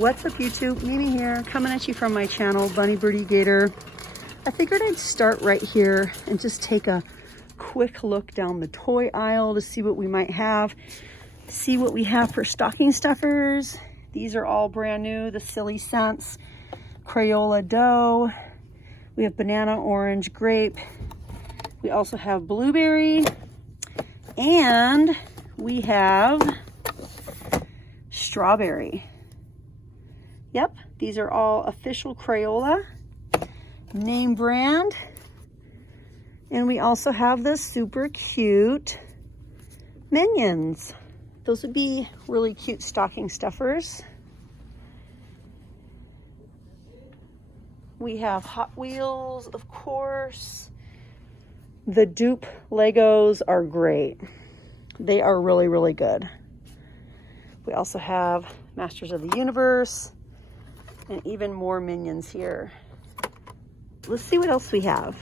What's up YouTube? Mimi here, coming at you from my channel, Bunny, Birdy, Gator. I figured I'd start right here and just take a quick look down the toy aisle to see what we might have. See what we have for stocking stuffers. These are all brand new, the Silly Scents, Crayola Dough. We have banana, orange, grape. We also have blueberry. And we have strawberry. Yep, these are all official Crayola, name brand. And we also have the super cute Minions. Those would be really cute stocking stuffers. We have Hot Wheels, of course. The dupe Legos are great. They are really, really good. We also have Masters of the Universe. And even more Minions here. Let's see what else we have.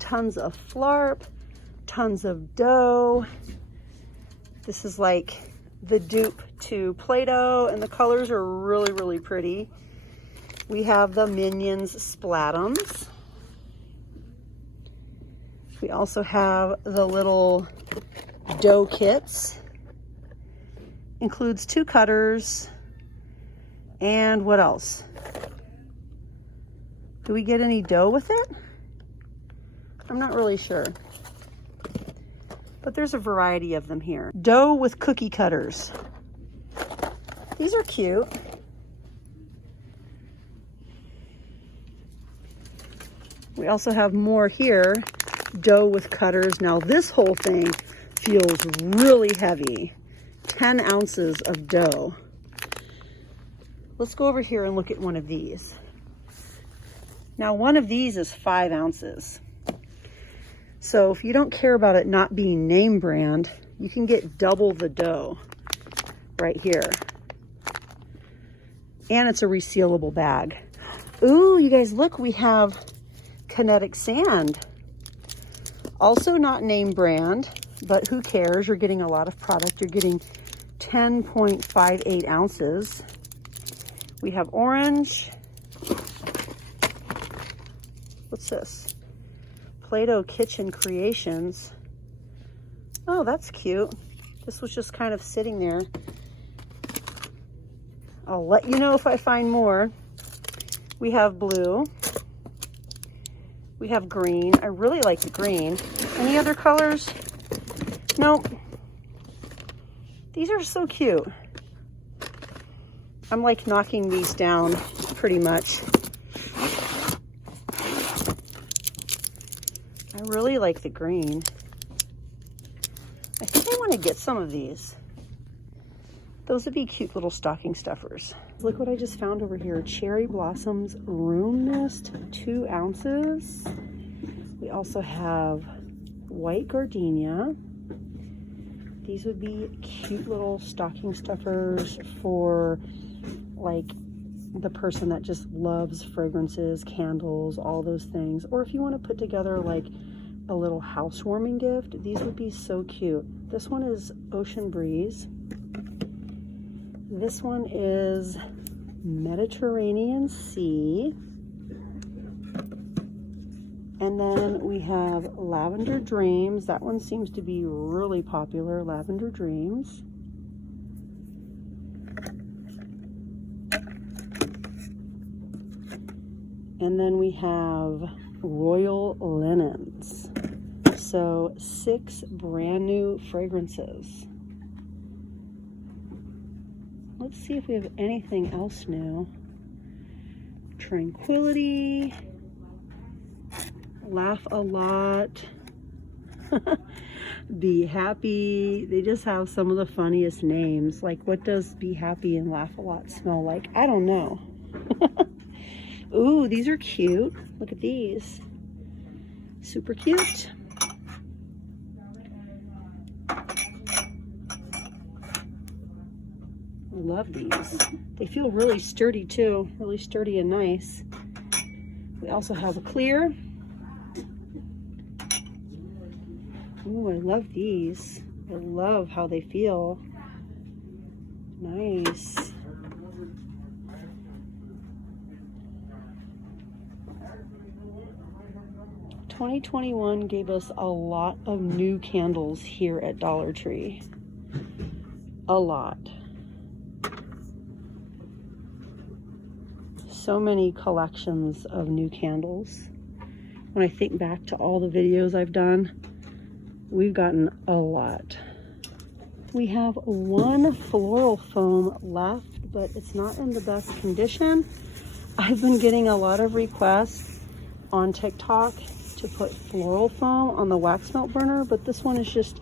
Tons of Flarp, tons of dough. This is like the dupe to Play-Doh, and the colors are really, really pretty. We have the Minions Splatums. We also have the little dough kits. Includes 2 cutters. And what else? Do we get any dough with it? I'm not really sure. But there's a variety of them here. Dough with cookie cutters. These are cute. We also have more here. Dough with cutters. Now this whole thing feels really heavy. 10 ounces of dough. Let's go over here and look at one of these. Now, one of these is 5 ounces. So if you don't care about it not being name brand, you can get double the dough right here. And it's a resealable bag. Ooh, you guys, look, we have kinetic sand. Also not name brand, but who cares? You're getting a lot of product. You're getting 10.58 ounces. We have orange. What's this? Play-Doh Kitchen Creations. Oh, that's cute. This was just kind of sitting there. I'll let you know if I find more. We have blue. We have green. I really like the green. Any other colors? Nope. These are so cute. I'm like knocking these down pretty much. I really like the green. I think I want to get some of these. Those would be cute little stocking stuffers. Look what I just found over here. Cherry Blossoms Room Mist, 2 ounces. We also have white gardenia. These would be cute little stocking stuffers for like the person that just loves fragrances, candles, all those things. Or if you want to put together like a little housewarming gift, these would be so cute. This one is Ocean Breeze. This one is Mediterranean Sea. And then we have Lavender Dreams. That one seems to be really popular, Lavender Dreams. And then we have Royal Linens. So 6 brand new fragrances. Let's see if we have anything else new. Tranquility. Laugh a Lot. Be Happy. They just have some of the funniest names. Like, what does Be Happy and Laugh a Lot smell like? I don't know. Ooh, these are cute. Look at these. Super cute. I love these. They feel really sturdy too. Really sturdy and nice. We also have a clear. Ooh, I love these. I love how they feel. Nice. 2021 gave us a lot of new candles here at Dollar Tree. A lot. So many collections of new candles. When I think back to all the videos I've done, we've gotten a lot. We have one floral foam left, but it's not in the best condition. I've been getting a lot of requests on TikTok to put floral foam on the wax melt burner, but this one is just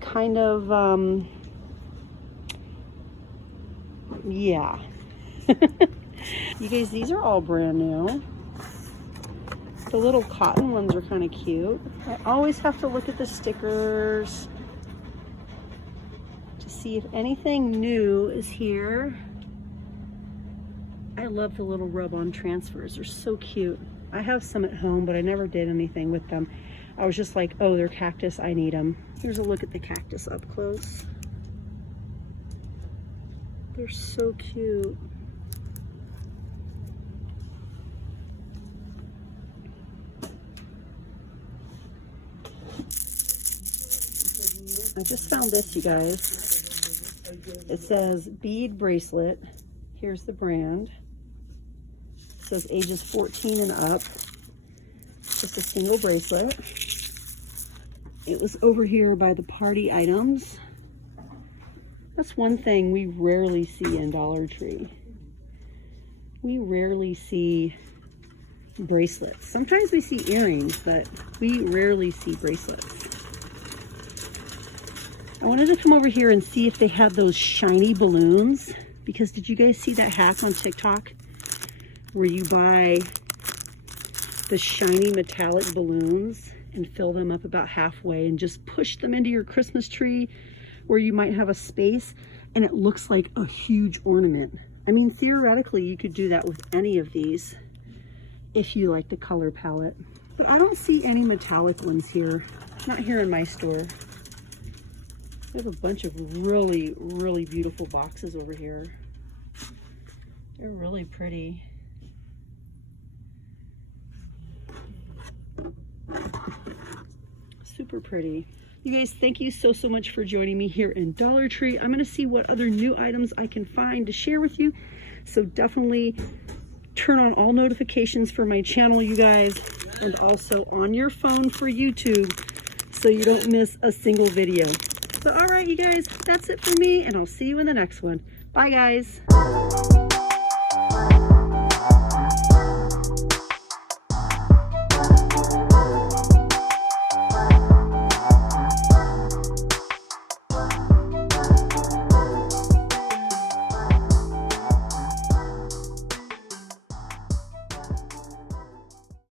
kind of, yeah. You guys, these are all brand new. The little cotton ones are kind of cute. I always have to look at the stickers to see if anything new is here. I love the little rub-on transfers. They're so cute. I have some at home, but I never did anything with them. I was just like, oh, they're cactus, I need them. Here's a look at the cactus up close. They're so cute. I just found this, you guys. It says bead bracelet. Here's the brand. It says ages 14 and up. Just a single bracelet. It was over here by the party items. That's one thing we rarely see in Dollar Tree. We rarely see bracelets. Sometimes we see earrings, but we rarely see bracelets. I wanted to come over here and see if they had those shiny balloons, because did you guys see that hack on TikTok where you buy the shiny metallic balloons and fill them up about halfway and just push them into your Christmas tree where you might have a space and it looks like a huge ornament? I mean, theoretically, you could do that with any of these if you like the color palette. But I don't see any metallic ones here. Not here in my store. We have a bunch of really, really beautiful boxes over here. They're really pretty. Super pretty. You guys, thank you so much for joining me here in Dollar Tree. I'm gonna see what other new items I can find to share with you. So definitely turn on all notifications for my channel, you guys, and also on your phone for YouTube so you don't miss a single video. So all right, you guys, that's it for me, and I'll see you in the next one. Bye, guys.